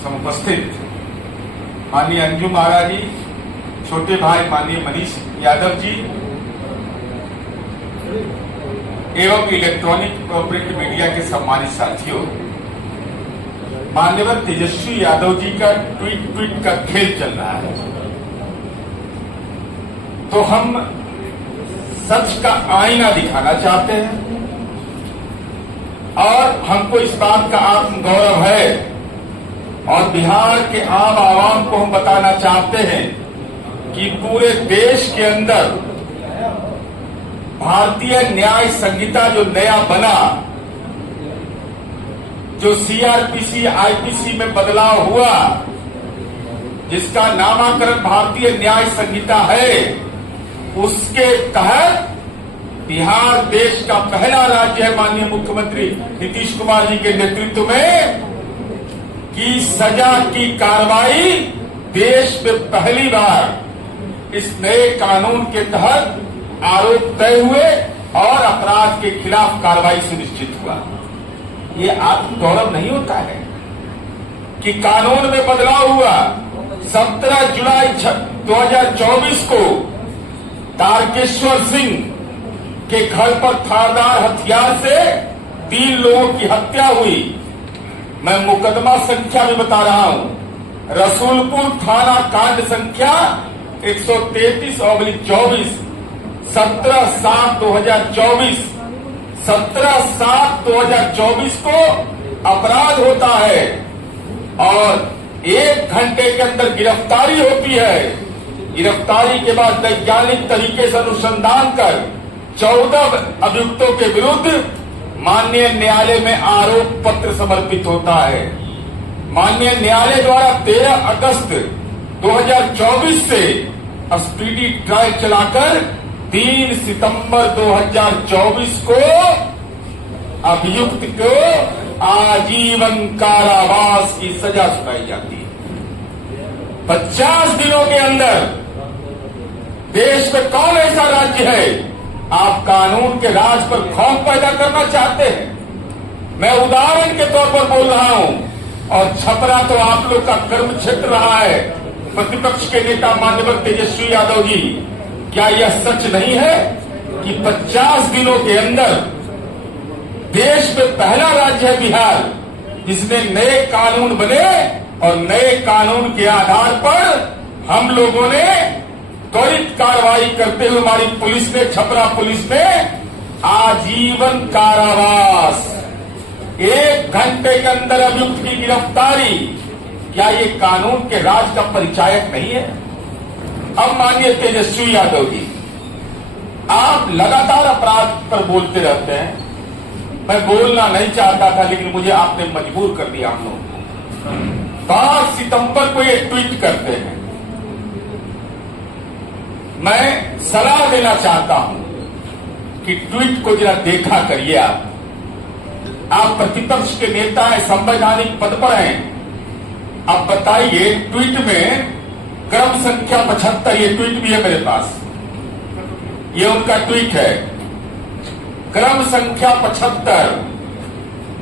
समुपस्थित माननीय अंजू महाराज जी, छोटे भाई माननीय मनीष यादव जी एवं इलेक्ट्रॉनिक और प्रिंट मीडिया के सम्मानित साथियों, मान्यवर तेजस्वी यादव जी का ट्वीट का खेल चल रहा है। तो हम सच का आईना दिखाना चाहते हैं और हमको इस बात का आत्मगौरव है और बिहार के आम आवाम को हम बताना चाहते हैं कि पूरे देश के अंदर भारतीय न्याय संहिता जो नया बना, जो सीआरपीसी आईपीसी में बदलाव हुआ, जिसका नामाकरण भारतीय न्याय संहिता है, उसके तहत बिहार देश का पहला राज्य है माननीय मुख्यमंत्री नीतीश कुमार जी के नेतृत्व में कि सजा की कार्रवाई देश में पहली बार इस नए कानून के तहत आरोप तय हुए और अपराध के खिलाफ कार्रवाई सुनिश्चित हुआ। ये आत्मगौरव नहीं होता है कि कानून में बदलाव हुआ। 17 जुलाई 2024 को तारकेश्वर सिंह के घर पर धारदार हथियार से 3 लोगों की हत्या हुई। मैं मुकदमा संख्या भी बता रहा हूं, रसूलपुर थाना कांड संख्या 133/24, 17/7/2024, 17/7/2024 को अपराध होता है और 1 घंटे के अंदर गिरफ्तारी होती है। गिरफ्तारी के बाद वैज्ञानिक तरीके से अनुसंधान कर 14 अभियुक्तों के विरुद्ध माननीय न्यायालय में आरोप पत्र समर्पित होता है। माननीय न्यायालय द्वारा 13 अगस्त 2024 से स्पीडी ट्रायल चलाकर 3 सितंबर 2024 को अभियुक्त को आजीवन कारावास की सजा सुनाई जाती है। 50 दिनों के अंदर देश में कौन ऐसा राज्य है, आप कानून के राज पर खौफ पैदा करना चाहते हैं। मैं उदाहरण के तौर पर बोल रहा हूं और छपरा तो आप लोग का कर्म क्षेत्र रहा है। प्रतिपक्ष के नेता मान्यवर तेजस्वी यादव जी, क्या यह सच नहीं है कि 50 दिनों के अंदर देश में पहला राज्य है बिहार जिसने नए कानून बने और नए कानून के आधार पर हम लोगों ने त्वरित कार्रवाई करते हुए हमारी पुलिस ने, छपरा पुलिस ने आजीवन कारावास, 1 घंटे के अंदर अभियुक्त की गिरफ्तारी, क्या ये कानून के राज का परिचायक नहीं है? अब माननीय तेजस्वी यादव जी, आप लगातार अपराध पर बोलते रहते हैं। मैं बोलना नहीं चाहता था लेकिन मुझे आपने मजबूर कर दिया। हम लोग 5 सितंबर को ये ट्वीट करते हैं। मैं सलाह देना चाहता हूं कि ट्वीट को जरा देखा करिए। आप प्रतिपक्ष के नेता हैं, संवैधानिक पद पर हैं। आप बताइए, ट्वीट में क्रम संख्या 75, ये ट्वीट भी है मेरे पास, ये उनका ट्वीट है, क्रम संख्या 75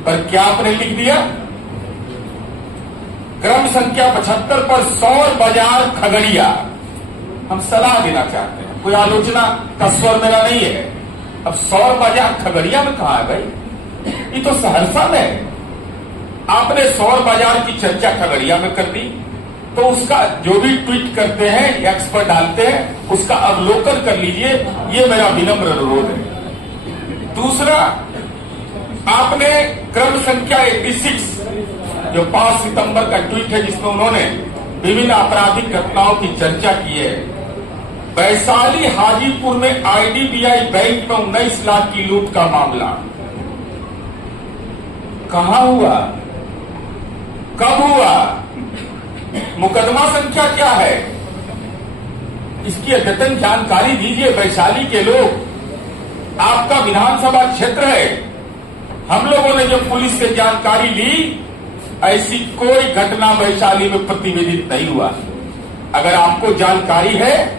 पर क्या आपने लिख दिया? क्रम संख्या 75 पर सौर बाजार खगड़िया। हम सलाह देना चाहते हैं, कोई आलोचना का स्वर मेरा नहीं है। अब सौर बाजार खगड़िया में कहा है भाई? ये तो सहरसा में है। आपने सौर बाजार की चर्चा खगड़िया में कर दी, तो उसका जो भी ट्वीट करते हैं, एक्स पर डालते हैं, उसका अवलोकन कर लीजिए। ये मेरा विनम्र अनुरोध है। दूसरा, आपने क्रम संख्या 86 जो 5 सितंबर का ट्वीट है जिसमें उन्होंने विभिन्न आपराधिक घटनाओं की चर्चा की है। वैशाली हाजीपुर में आईडीबीआई बैंक में 19 लाख की लूट का मामला कहां हुआ, कब हुआ, मुकदमा संख्या क्या है, इसकी अद्यतन जानकारी दीजिए। वैशाली के लोग, आपका विधानसभा क्षेत्र है। हम लोगों ने जो पुलिस से जानकारी ली, ऐसी कोई घटना वैशाली में प्रतिवेदित नहीं हुआ। अगर आपको जानकारी है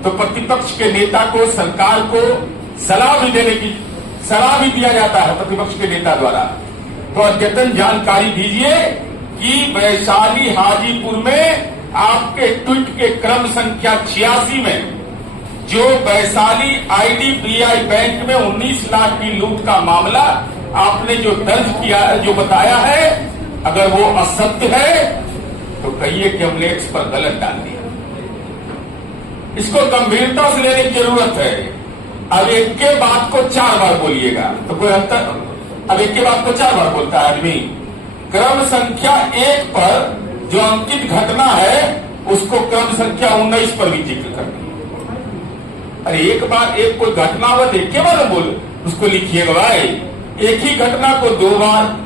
तो प्रतिपक्ष के नेता को, सरकार को सलाह भी दिया जाता है प्रतिपक्ष के नेता द्वारा, तो अद्यतन जानकारी दीजिए कि वैशाली हाजीपुर में आपके ट्वीट के क्रम संख्या 86 में जो वैशाली आईडीबीआई बैंक में 19 लाख की लूट का मामला आपने जो दर्ज किया है, जो बताया है, अगर वो असत्य है तो कहिए कि हमने इस पर गलत डाल दिया। इसको गंभीरता से लेने की जरूरत है। अब एक के बात को 4 बार बोलिएगा तो कोई अंतर। अब एक के बात को 4 बार बोलता है आदमी। क्रम संख्या 1 पर जो अंकित घटना है उसको क्रम संख्या 19 पर भी जिक्र करना। अरे एक बार एक कोई घटना हो एक के बार बोल उसको लिखिएगा भाई। एक ही घटना को 2 बार,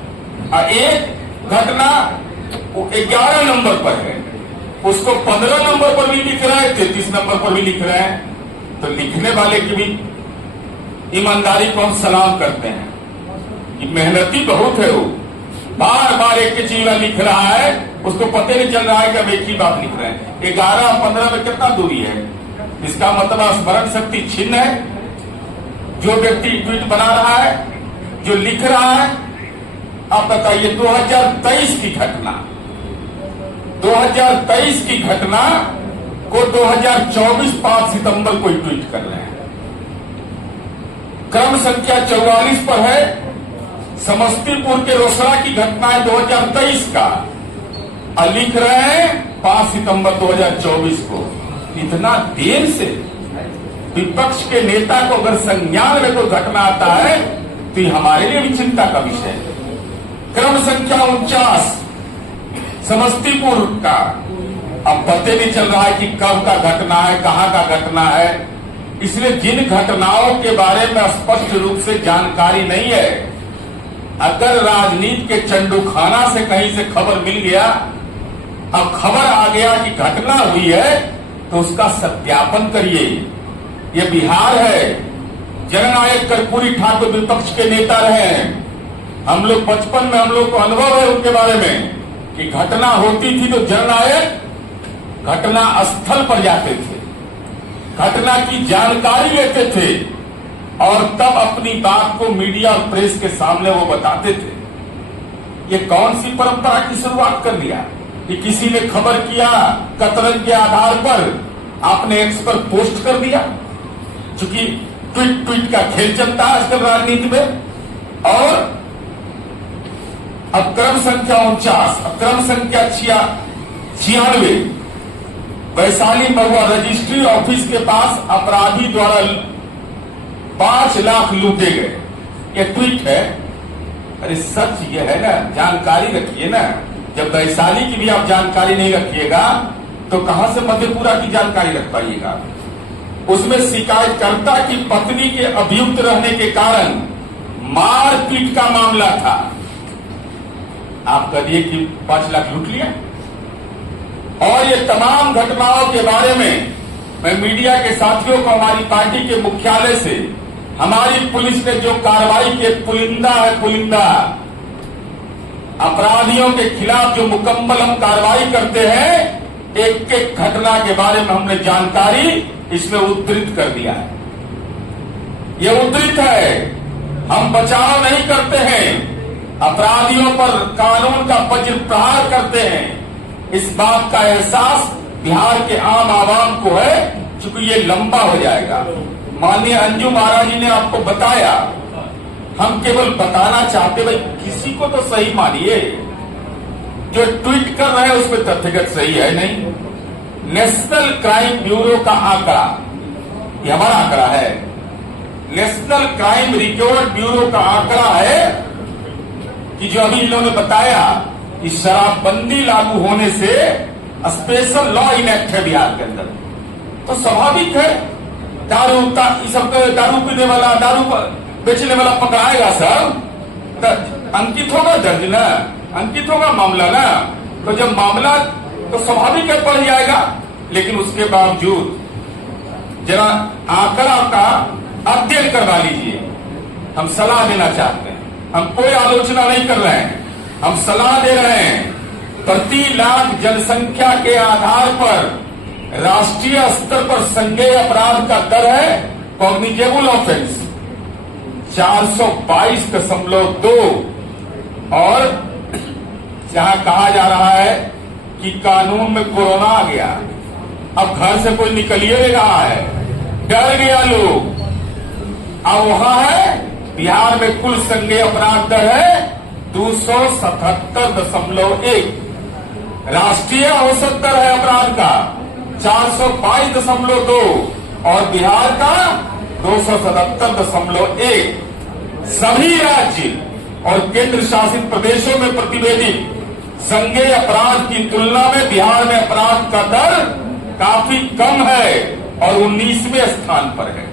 और एक घटना 11 नंबर पर है उसको 15 नंबर पर भी लिख रहा है, 33 नंबर पर भी लिख रहे हैं। तो लिखने वाले की भी ईमानदारी को हम सलाम करते हैं कि मेहनती बहुत है। वो बार बार एक ही चीज लिख रहा है, उसको पता नहीं चल रहा है कि हम एक ही बात लिख रहे हैं। 11 और 15 में कितना दूरी है? इसका मतलब स्मरण शक्ति छिन्न है। जो व्यक्ति ट्वीट बना रहा है, जो लिख रहा है, आप बताइए 2023 की घटना, 2023 की घटना को 2024 5 सितंबर को ट्वीट कर रहे हैं। क्रम संख्या 44 पर है समस्तीपुर के रोसड़ा की घटना है 2023 का, और लिख रहे हैं 5 सितंबर 2024 को। इतना देर से विपक्ष के नेता को अगर संज्ञान में कोई घटना आता है तो ये हमारे लिए भी चिंता का विषय है। क्रम संख्या 49 समस्तीपुर का, अब पते नहीं चल रहा है कि कब का घटना है, कहां का घटना है। इसलिए जिन घटनाओं के बारे में स्पष्ट रूप से जानकारी नहीं है, अगर राजनीति के चंडूखाना से कहीं से खबर मिल गया, अब खबर आ गया कि घटना हुई है, तो उसका सत्यापन करिए। ये बिहार है। जननायक कर्पूरी ठाकुर विपक्ष के नेता रहे हैं। हम लोग बचपन में हम लोग को अनुभव है उनके बारे में कि घटना होती थी तो जननायक घटना स्थल पर जाते थे, घटना की जानकारी लेते थे और तब अपनी बात को मीडिया और प्रेस के सामने वो बताते थे। ये कौन सी परंपरा की शुरुआत कर दिया कि किसी ने खबर किया, कतरन के आधार पर आपने एक्स पर पोस्ट कर दिया। चूंकि ट्वीट का खेल चलता है आजकल राजनीति में। और अब क्रम संख्या 49, अब क्रम संख्या 96 वैशाली महुआ रजिस्ट्री ऑफिस के पास अपराधी द्वारा 5 लाख लूटे गए। यह ट्वीट है। अरे सच ये है ना, जानकारी रखिए ना। जब वैशाली की भी आप जानकारी नहीं रखिएगा तो कहां से मधेपुरा की जानकारी रख पाइएगा। उसमें शिकायतकर्ता की पत्नी के अभियुक्त रहने के कारण मारपीट का मामला था। आप कहिए कि 5 लाख लूट लिया। और ये तमाम घटनाओं के बारे में मैं मीडिया के साथियों को हमारी पार्टी के मुख्यालय से हमारी पुलिस ने जो कार्रवाई की, पुलिंदा है, पुलिंदा अपराधियों के खिलाफ जो मुकम्मल हम कार्रवाई करते हैं, एक एक घटना के बारे में हमने जानकारी इसमें उद्धृत कर दिया है। ये उद्धृत है। हम बचाव नहीं करते हैं, अपराधियों पर कानून का वज्र प्रहार करते हैं। इस बात का एहसास बिहार के आम आवाम को है, क्योंकि ये लंबा हो जाएगा। माननीय अंजू महाराज जी ने आपको बताया, हम केवल बताना चाहते भाई किसी को तो सही मानिए। जो ट्वीट कर रहे हैं उसमें तथ्यगत सही है नहीं। नेशनल क्राइम ब्यूरो का आंकड़ा, ये हमारा आंकड़ा है, नेशनल क्राइम रिकॉर्ड ब्यूरो का आंकड़ा है कि जो अभी इन्होंने बताया कि शराबबंदी लागू होने से स्पेशल लॉ इनेक्ट है बिहार के अंदर। तो स्वाभाविक है दारू पीने वाला, दारू बेचने वाला पकड़ाएगा सब, अंकित होगा दर्ज ना, अंकित होगा मामला ना। तो जब मामला तो स्वाभाविक है बढ़ जाएगा। लेकिन उसके बावजूद जरा आंकड़ा का अध्ययन करवा लीजिए। हम सलाह देना चाहते हैं, हम कोई आलोचना नहीं कर रहे हैं, हम सलाह दे रहे हैं। प्रति लाख जनसंख्या के आधार पर राष्ट्रीय स्तर पर संज्ञेय अपराध का दर है कॉग्निजेबल ऑफेंस 422.2 और जहां कहा जा रहा है कि कानून में कोरोना आ गया, अब घर से कोई निकल ही नहीं रहा है, डर गया लोग। अब वहां है बिहार में कुल संज्ञेय अपराध दर है 277.1, राष्ट्रीय औसत दर है अपराध का 422.2 और बिहार का 277.1। सभी राज्य और केंद्र शासित प्रदेशों में प्रतिवेदित संज्ञेय अपराध की तुलना में बिहार में अपराध का दर काफी कम है और 19वें स्थान पर है।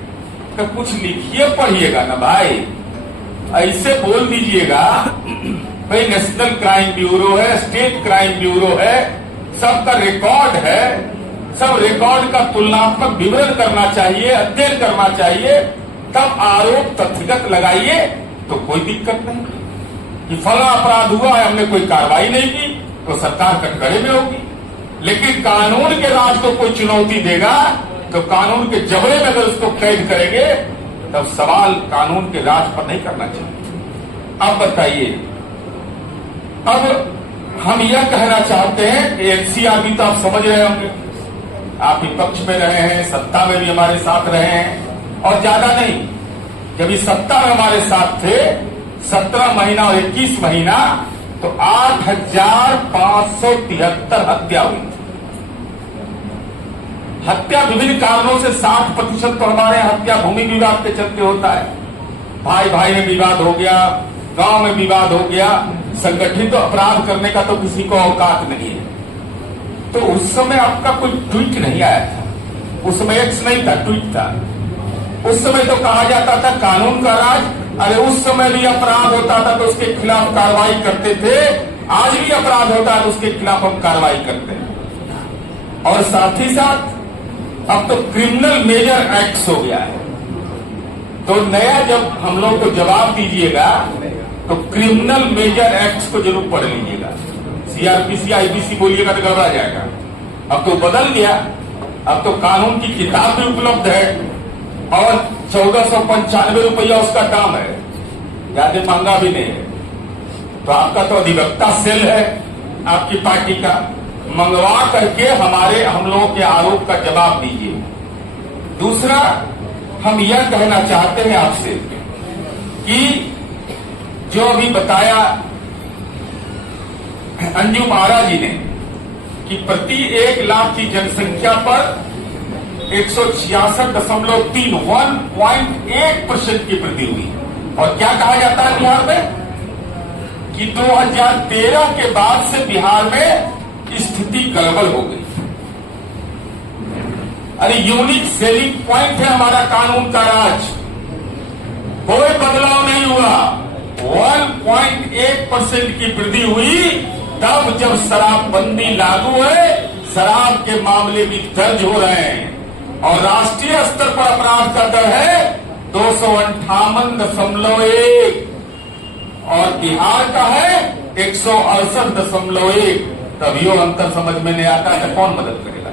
तो कुछ लिखिए पढ़िएगा ना भाई, ऐसे बोल दीजिएगा भाई नेशनल क्राइम ब्यूरो है, स्टेट क्राइम ब्यूरो है, सबका रिकॉर्ड है, सब रिकॉर्ड का तुलनात्मक विवरण करना चाहिए, अध्ययन करना चाहिए, तब आरोप तथ्यगत लगाइए तो कोई दिक्कत नहीं कि फला अपराध हुआ है, हमने कोई कार्रवाई नहीं की तो सरकार कटघरे में होगी। लेकिन कानून के राज को कोई चुनौती देगा तो कानून के जबड़े में अगर उसको कैद करेंगे तब सवाल कानून के राज पर नहीं करना चाहिए। अब बताइए, अब हम यह कहना चाहते हैं कि एनसीआर भी तो आप समझ रहे होंगे, आप विपक्ष में रहे हैं, सत्ता में भी हमारे साथ रहे हैं, और ज्यादा नहीं, जब इस सत्ता में हमारे साथ थे 17 महीना और 21 महीना तो 8,573 हत्या हुई। हत्या विभिन्न कारणों से 60% तो हमारे हत्या भूमि विवाद के चलते होता है, भाई भाई में विवाद हो गया, गांव में विवाद हो गया, संगठित अपराध करने का तो किसी को औकात नहीं है। तो उस समय आपका कोई ट्वीट नहीं आया था, उस समय एक्स नहीं था, ट्वीट था। उस समय तो कहा जाता था कानून का राज, अरे उस समय भी अपराध होता था तो उसके खिलाफ कार्रवाई करते थे, आज भी अपराध होता है तो उसके खिलाफ हम कार्रवाई करते हैं। और साथ ही साथ अब तो क्रिमिनल मेजर एक्ट्स हो गया है, तो नया जब हम लोग को जवाब दीजिएगा तो क्रिमिनल मेजर एक्ट्स को जरूर पढ़ लीजिएगा। सीआरपीसी आईपीसी बोलिएगा तो गड़बड़ा जाएगा। अब तो बदल गया, अब तो कानून की किताब भी उपलब्ध है और 1495 रुपया उसका दाम है, ज्यादा महंगा भी नहीं है। तो आपका तो अधिवक्ता सेल है आपकी पार्टी का, मंगवा करके हम लोगों के आरोप का जवाब दीजिए। दूसरा, हम यह कहना चाहते हैं आपसे कि जो अभी बताया अंजुम आरा जी ने कि प्रति 1 लाख की जनसंख्या पर 166.3 1.1% की वृद्धि हुई। और क्या कहा जाता है बिहार में कि 2013 के बाद से बिहार में स्थिति गड़बड़ हो गई। अरे यूनिक सेलिंग पॉइंट है हमारा कानून का राज, कोई बदलाव नहीं हुआ। 1.1% की वृद्धि हुई तब जब शराबबंदी लागू है, शराब के मामले भी दर्ज हो रहे हैं और राष्ट्रीय स्तर पर अपराध का दर है 258.1 और बिहार का है 168.1। तभियो अंतर समझ में नहीं आता है तो कौन मदद करेगा।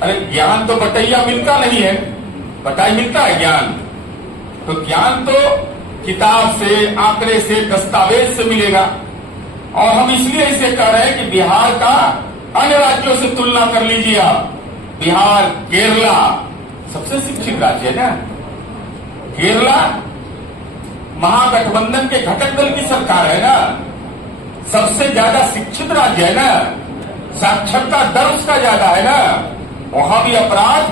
अरे ज्ञान तो बटैया मिलता नहीं है, बटाई मिलता है ज्ञान, तो ज्ञान तो किताब से, आंकड़े से, दस्तावेज से मिलेगा। और हम इसलिए इसे कह रहे हैं कि बिहार का अन्य राज्यों से तुलना कर लीजिए आप। बिहार, केरला सबसे शिक्षित राज्य है ना, केरला महागठबंधन के घटक दल की सरकार है ना, सबसे ज्यादा शिक्षित राज्य है ना, साक्षरता दर उसका ज्यादा है ना, वहां भी अपराध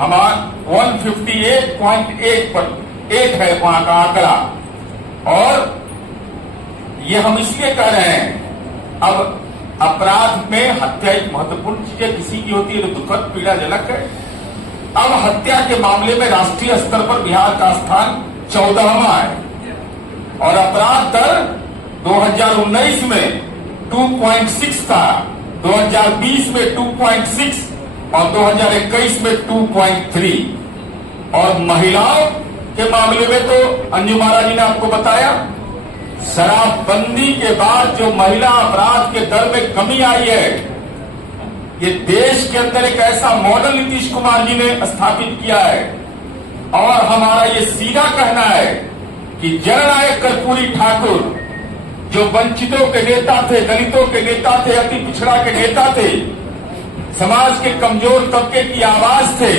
हमारा 158.8 है वहां का आंकड़ा। और ये हम इसलिए कह रहे हैं, अब अपराध में हत्या एक महत्वपूर्ण चीज है, किसी की होती है तो दुखद पीड़ाजनक है। अब हत्या के मामले में राष्ट्रीय स्तर पर बिहार का स्थान 14वां है और अपराध दर 2019 में 2.6 था, 2020 में 2.6 और 2021 में 2.3। और महिलाओं के मामले में तो अंजुम आरा जी ने आपको बताया, शराबबंदी के बाद जो महिला अपराध के दर में कमी आई है, ये देश के अंदर एक ऐसा मॉडल नीतीश कुमार जी ने स्थापित किया है। और हमारा ये सीधा कहना है कि जननायक कर्पूरी ठाकुर जो वंचितों के नेता थे, दलितों के नेता थे, अति पिछड़ा के नेता थे, समाज के कमजोर तबके की आवाज थे,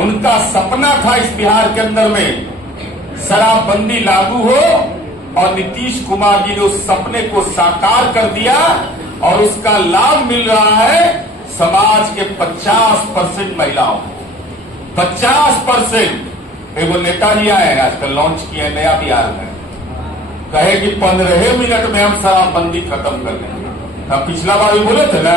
उनका सपना था इस बिहार के अंदर में शराबबंदी लागू हो, और नीतीश कुमार जी ने उस सपने को साकार कर दिया और उसका लाभ मिल रहा है समाज के 50% महिलाओं को। 50%। एगो नेताजी आए हैं आजकल, लॉन्च किए नया बिहार में, कहे कि 15 मिनट में हम शराबबंदी खत्म कर देंगे। अब पिछला बार भी बोले थे ना,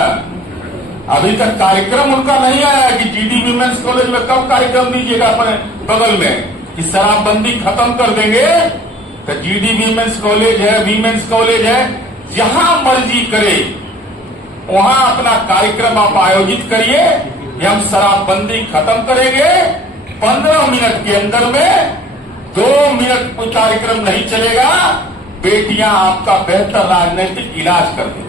अभी तक कार्यक्रम उनका नहीं आया कि जीडी वीमेंस कॉलेज में कब कार्यक्रम दीजिएगा अपने बगल में कि शराबबंदी खत्म कर देंगे। तो जीडी वीमेंस कॉलेज है, वीमेंस कॉलेज है, जहां मर्जी करे वहां अपना कार्यक्रम आप आयोजित करिए कि हम शराबबंदी खत्म करेंगे। 15 मिनट के अंदर में 2 मिनट कोई कार्यक्रम नहीं चलेगा, बेटियां आपका बेहतर राजनीतिक इलाज कर देंगी।